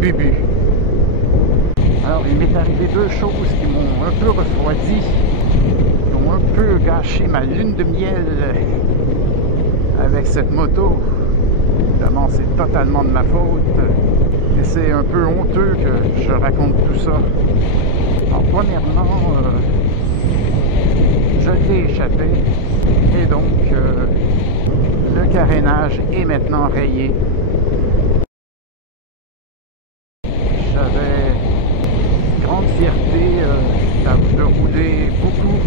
Bubu. Alors, il m'est arrivé deux choses qui m'ont un peu refroidi, qui ont un peu gâché ma lune de miel avec cette moto. Évidemment, c'est totalement de ma faute. Et c'est un peu honteux que je raconte tout ça. Alors, premièrement, je l'ai échappé. Et donc, le carénage est maintenant rayé. J'avais grande fierté de rouler beaucoup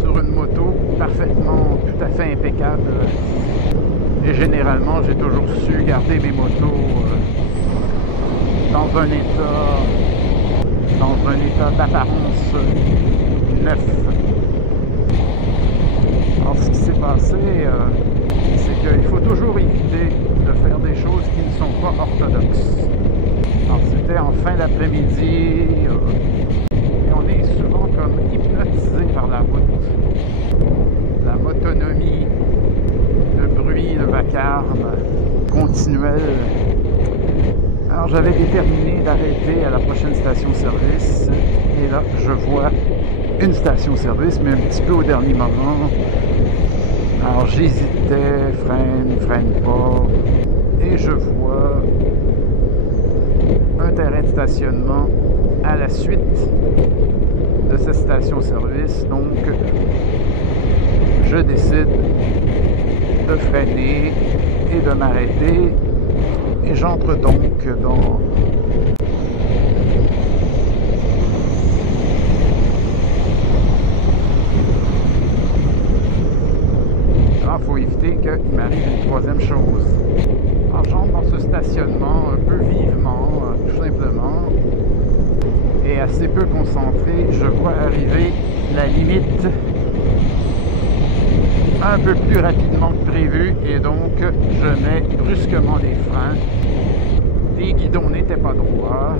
sur une moto parfaitement, tout à fait impeccable. Et généralement, j'ai toujours su garder mes motos dans un état d'apparence neuf. Alors, ce qui s'est passé, c'est qu'il faut toujours éviter de faire des choses qui ne sont pas orthodoxes. Alors, c'était en fin d'après-midi, et on est souvent comme hypnotisé par la route. La monotonie, le bruit, le vacarme continuel. Alors, j'avais déterminé d'arrêter à la prochaine station-service, et là, je vois une station-service, mais un petit peu au dernier moment. Alors, j'hésitais, freine pas, et je vois un terrain de stationnement à la suite de cette station-service. Donc, je décide de freiner et de m'arrêter. Et j'entre donc dans il faut éviter qu'il m'arrive une troisième chose. Alors, j'entre dans ce stationnement un peu vivement, tout simplement, et assez peu concentré. Je vois arriver la limite un peu plus rapidement que prévu, et donc je mets brusquement les freins. Les guidons n'étaient pas droits.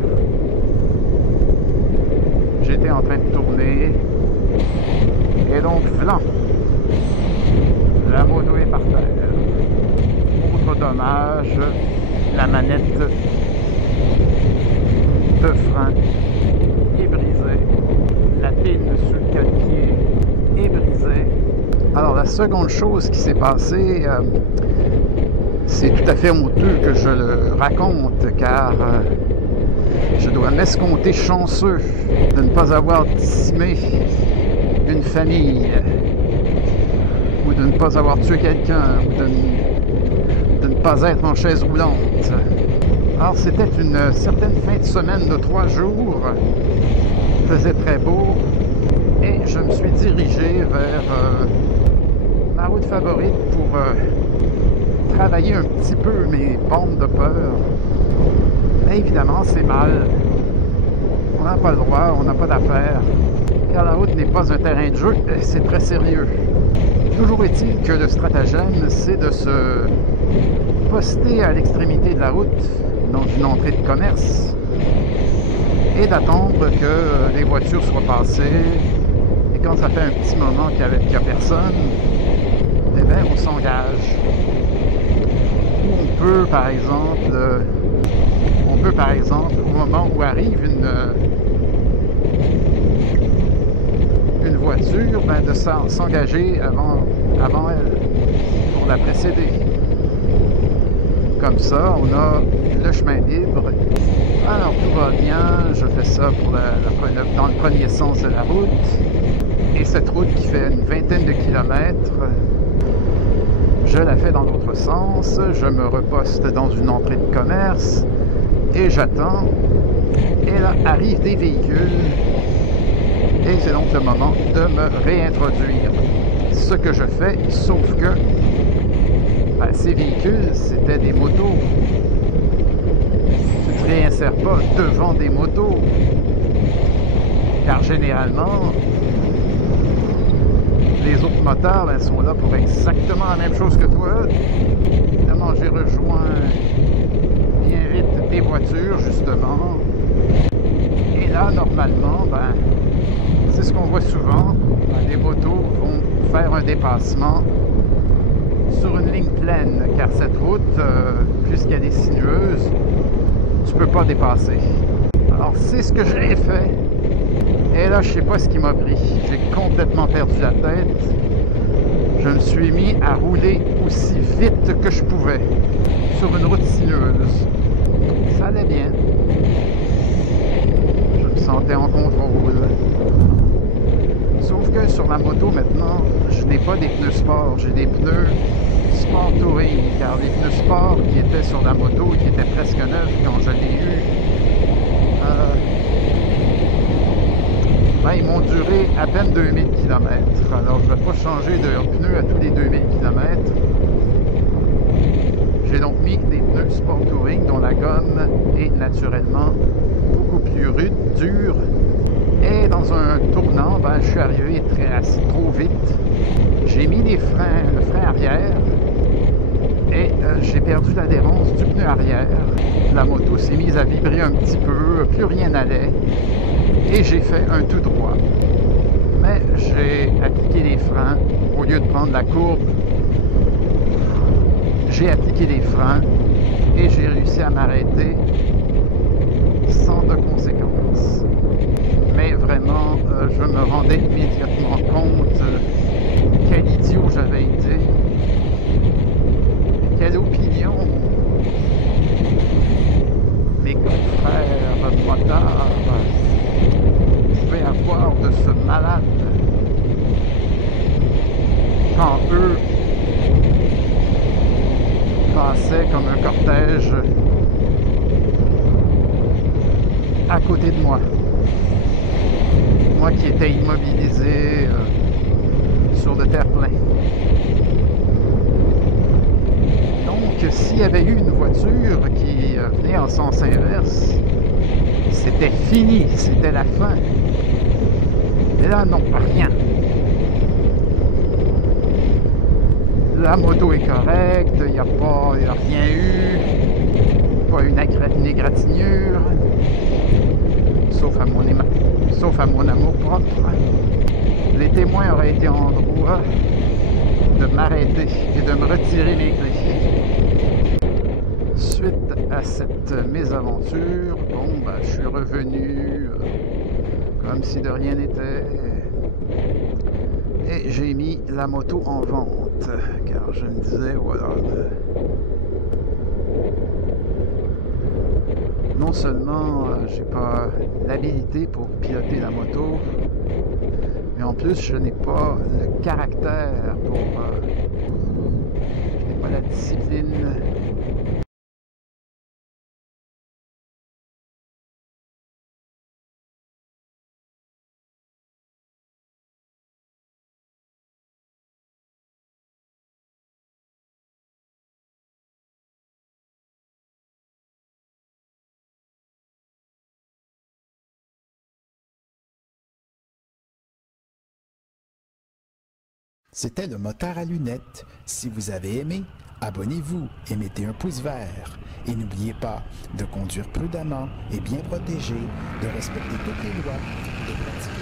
J'étais en train de tourner, et donc vlan, la moto est par terre. Autre dommage, la manette de frein est brisée. La pine sur le cale-pied est brisée. Alors, la seconde chose qui s'est passée, c'est tout à fait honteux que je le raconte, car je dois m'escompter chanceux de ne pas avoir décimé une famille, ou de ne pas avoir tué quelqu'un, ou de ne pas être en chaise roulante. Alors, c'était une certaine fin de semaine de 3 jours. Il faisait très beau, et je me suis dirigé vers ma route favorite pour travailler un petit peu mes bandes de peur. Mais évidemment, c'est mal. On n'a pas le droit, on n'a pas d'affaires, car la route n'est pas un terrain de jeu, c'est très sérieux. Toujours est-il que le stratagème, c'est de se poster à l'extrémité de la route, dans une entrée de commerce, et d'attendre que les voitures soient passées. Et quand ça fait un petit moment qu'il n'y a personne, eh bien, on s'engage. Ou on peut, par exemple, au moment où arrive une voiture, ben, de s'engager avant elle, pour la précéder. Comme ça, on a le chemin libre. Alors, tout va bien. Je fais ça dans le premier sens de la route. Et cette route qui fait une vingtaine de kilomètres, je la fais dans l'autre sens. Je me reposte dans une entrée de commerce et j'attends. Et là, arrivent des véhicules. Et c'est donc le moment de me réintroduire. Ce que je fais, sauf que ces véhicules, c'était des motos. Tu ne te réinsères pas devant des motos. Car généralement, les autres motards sont là pour exactement la même chose que toi. Évidemment, j'ai rejoint bien vite des voitures, justement. Et là, normalement, c'est ce qu'on voit souvent. Les motos vont faire un dépassement sur une ligne pleine, car cette route, puisqu'elle est sinueuse, tu peux pas dépasser. Alors c'est ce que j'ai fait. Et là, je sais pas ce qui m'a pris. J'ai complètement perdu la tête. Je me suis mis à rouler aussi vite que je pouvais sur une route sinueuse. Ça allait bien. Je me sentais en contrôle. Sauf que sur la moto maintenant, je n'ai pas des pneus sport, j'ai des pneus sport touring, car les pneus sport qui étaient sur la moto, qui étaient presque neufs quand je l'ai eu, ils m'ont duré à peine 2000 km. Alors je ne vais pas changer de pneus à tous les 2000 km. J'ai donc mis des pneus sport touring dont la gomme est naturellement beaucoup plus rude, dure. Et dans un tournant, je suis arrivé trop vite. J'ai mis le frein arrière et j'ai perdu l'adhérence du pneu arrière. La moto s'est mise à vibrer un petit peu, plus rien n'allait et j'ai fait un tout droit. Mais j'ai appliqué les freins au lieu de prendre la courbe. J'ai appliqué les freins et j'ai réussi à m'arrêter sans de conséquences. Mais vraiment, je me rendais immédiatement compte quel idiot j'avais été, quelle opinion mes confrères motards pouvaient avoir de ce malade, quand eux passaient comme un cortège à côté de moi. Moi qui étais immobilisé sur le terre-plein. Donc, s'il y avait eu une voiture qui venait en sens inverse, c'était fini, c'était la fin. Et là, non, rien. La moto est correcte, il n'y a rien eu, pas une égratignure, sauf à mon amour propre. Les témoins auraient été en droit de m'arrêter et de me retirer les clés. Suite à cette mésaventure, je suis revenu comme si de rien n'était et j'ai mis la moto en vente, car je me disais, voilà, non seulement j'ai pas l'habilité pour piloter la moto, mais en plus je n'ai pas le caractère pour... je n'ai pas la discipline. C'était le motard à lunettes. Si vous avez aimé, abonnez-vous et mettez un pouce vert. Et n'oubliez pas de conduire prudemment et bien protégé, de respecter toutes les lois, de pratiquer